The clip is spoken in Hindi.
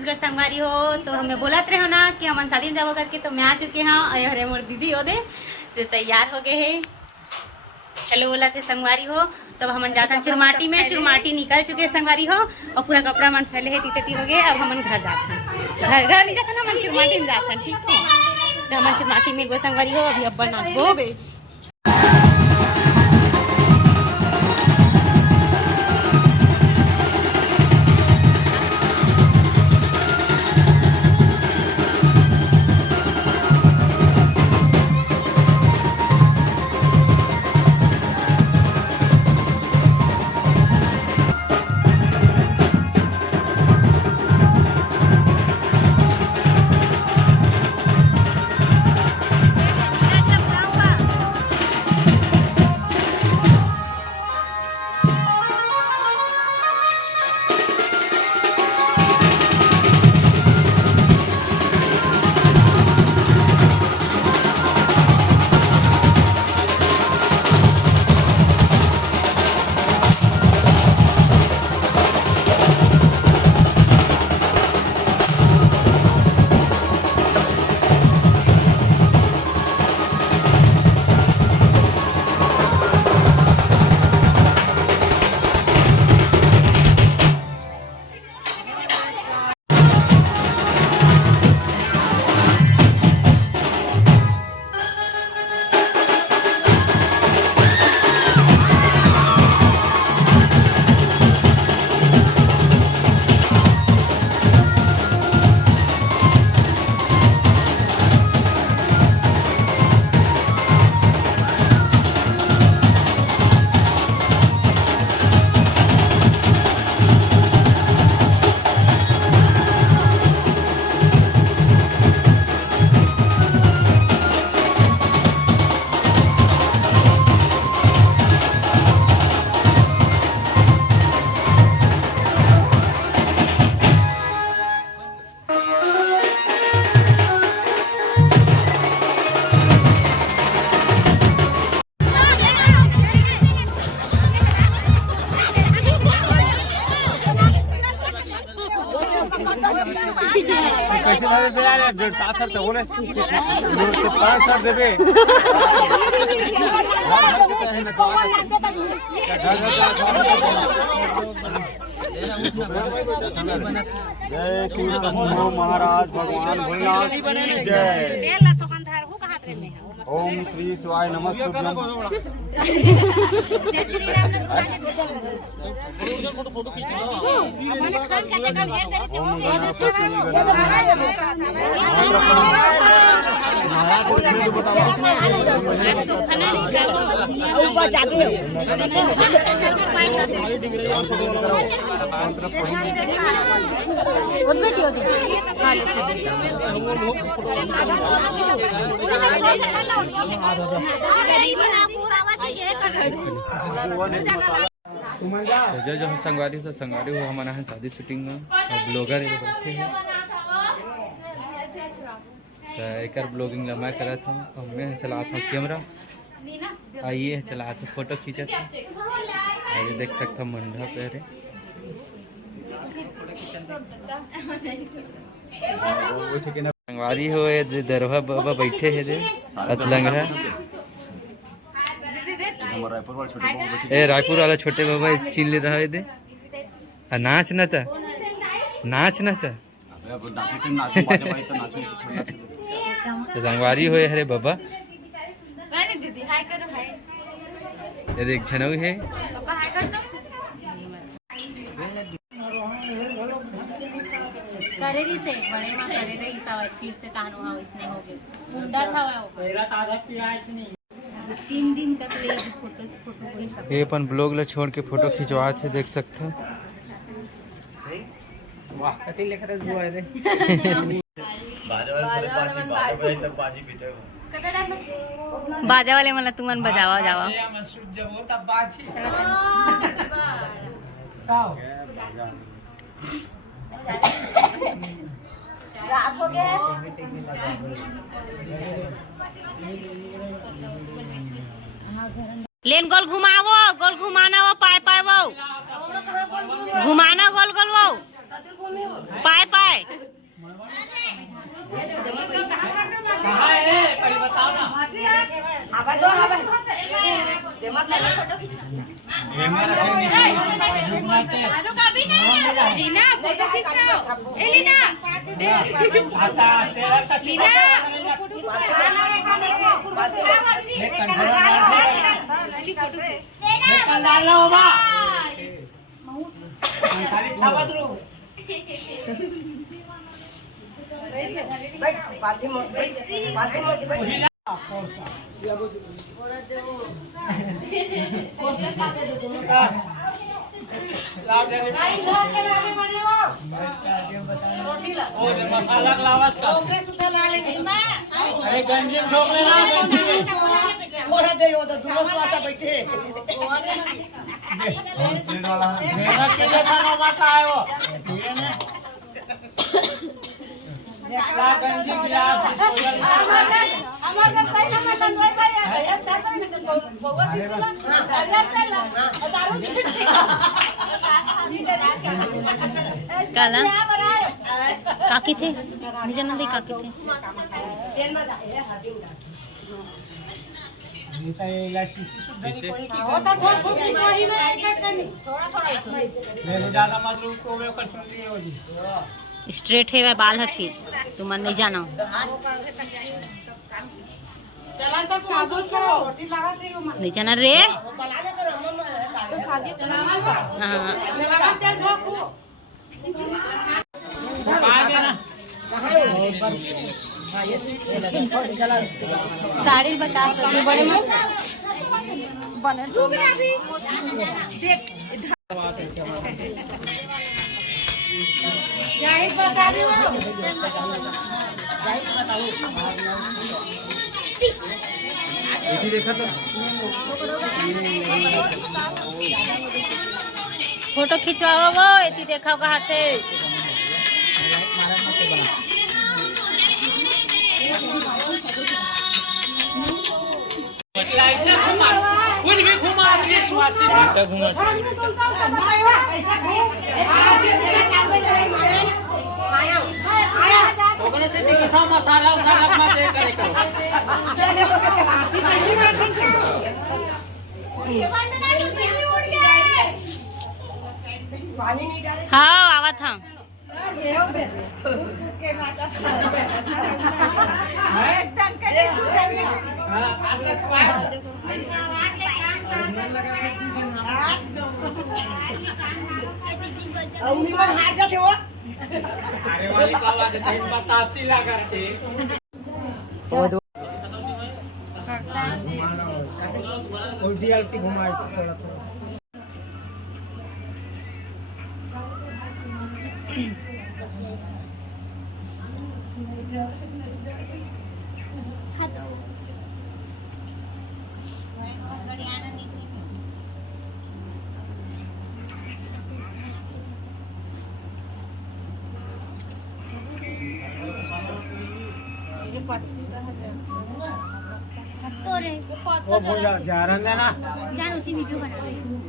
छत्तीसगढ़ संगवारी हो तो हमें बोलत रहे हो ना कि हम शादी में जाबो करके, तो मैं आ चुके हैं। अरे मोर दीदी हो दे तो तैयार हो गए है। हेलो बोला थे संगवारी हो। तब हम जाते हैं चुरमाटी में, चुरमाटी निकल चुके हैं संगवारी हो और पूरा कपड़ा मन फैले है तीते हो गए। अब हम घर जाते हैं, घर नहीं जाते ना, हम चुरमाटी में जाते हैं। ठीक है, तो हम चुरमाटी में गो संगवारी हो। अभी अब बनाबो कैसे धरे यार 1.5 सर तो बोले 5 सर देबे जय श्री राम महाराज भगवान भोलेनाथ की जय। ओम श्री शिवाय नमस्तुभ्यं। जो जो संगवारी से संगवारी हो हमारा है शादी शूटिंग में ब्लॉगर है बैठे हैं तो एक ब्लॉगिंग ला मैं करा था और मैं चला था कैमरा। आइए चला था फोटो खींचा था। ये देख सकता मंडा पे रे संगवारी हो दरवा बाबा बैठे है जे अतलंगरा रायपुर वाला छोटे बाबा छीन ले रहा है दे नाच न था नाच न था तो संगवारी हो हरे बाबा ये देख झनऊ है करेगी से बड़े मां करे रही सवाई फिर से तानो हाउ इसने हो गए मुंडा था वो पहला आधा पियाज नहीं 3 दिन तक ले फोटो पूरी सब ये अपन ब्लॉग ला छोड़ के फोटो खिंचवा से देख सकते हो। वाह कति लेकर हुआ है बाजा वाले मला तुमन बजावा जावा रात हो गया लेन गोल घुमावो, गोल घुमाना वो पाए पाए वो घुमाना गोल गोल वो पाए पाए लीना फोटो खींचाओ ए लीना मसाला लावत का अरे गंजी ठोक लेना गंजी में मोरा दे वो तो दुनो स्वासा बैठे मेरा के देखा ना बात आयो ये ने ला गंजी गिलास हमार का सही ना संजय भाई है दादा ने बउवा सिसला अरे चल दारू काला काकी थे मुझे ना दे काकी थे जेल में जाए हाथी ये तो इलाशी सुद्धा नहीं कोई की होता थोड़ा बहुत नहीं ना थोड़ा मेरे ज्यादा मजलूम को वे कर सुन लिए हो जी स्ट्रेट है वह बाल हट के तुम नहीं जाना चला तो काबुल को रोटी लगा रही हो नहीं जाना रे बना ले करो तो शादी चलावा हाँ लगा तेल झोंकू साड़ी बता सकते बड़े में बने बता रही हो देखा तो फोटो खिंचवाओ वो इतनी देखा होगा हाथे लाइसेंस घुमा कुछ भी घुमा ये स्वासी घंटा घुमा ओकरे से दिखे था मसाला उसाला मत दे करे करो हाँ आवा था हार जाते हो अरे वाली का बात है 82 लगा थे उल्टी आलती घुमाई थोड़ा थोड़ा वो बोल जा रहा है ना जान उसी वीडियो बना रही हूँ।